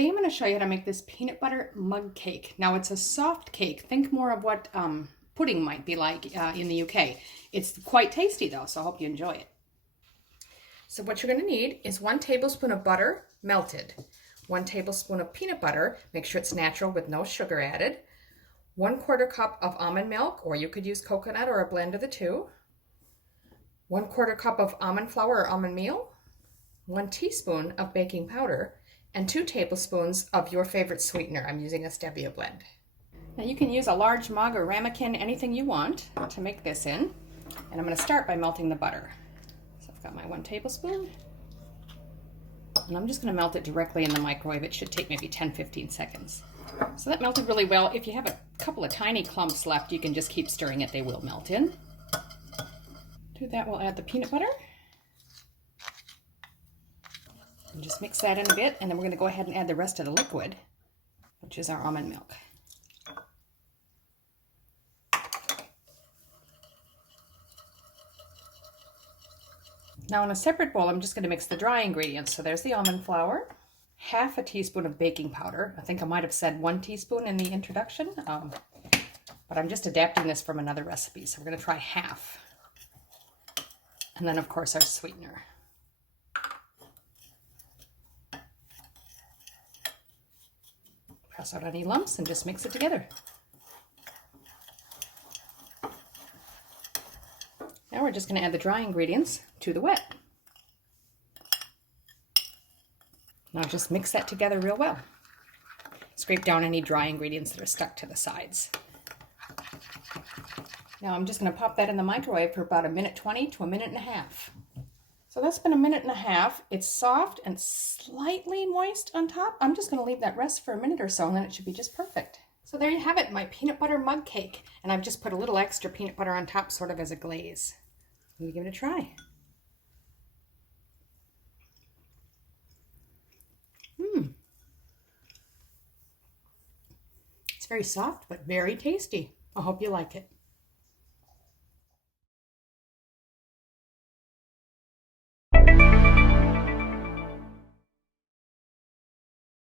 Today I'm going to show you how to make this peanut butter mug cake. Now it's a soft cake. Think more of what pudding might be like in the UK. It's quite tasty though, so I hope you enjoy it. So what you're going to need is 1 tablespoon of butter melted, 1 tablespoon of peanut butter, make sure it's natural with no sugar added, 1/4 cup of almond milk, or you could use coconut or a blend of the two, 1/4 cup of almond flour or almond meal, 1 teaspoon of baking powder, and 2 tablespoons of your favorite sweetener. I'm using a stevia blend. Now you can use a large mug or ramekin, anything you want to make this in. And I'm going to start by melting the butter. So I've got my 1 tablespoon. And I'm just going to melt it directly in the microwave. It should take maybe 10-15 seconds. So that melted really well. If you have a couple of tiny clumps left, you can just keep stirring it. They will melt in. To that we'll add the peanut butter. And just mix that in a bit, and then we're going to go ahead and add the rest of the liquid, which is our almond milk. Now in a separate bowl, I'm just going to mix the dry ingredients. So there's the almond flour, 1/2 teaspoon of baking powder. I think I might have said 1 teaspoon in the introduction, but I'm just adapting this from another recipe. So we're going to try 1/2. And then of course our sweetener. Press out any lumps and just mix it together. Now we're just going to add the dry ingredients to the wet. Now just mix that together real well. Scrape down any dry ingredients that are stuck to the sides. Now I'm just going to pop that in the microwave for about 1:20 to 1.5 minutes. So that's been 1.5 minutes. It's soft and slightly moist on top. I'm just going to leave that rest for a minute or so, and then it should be just perfect. So there you have it, my peanut butter mug cake. And I've just put a little extra peanut butter on top, sort of as a glaze. Let me give it a try. It's very soft, but very tasty. I hope you like it.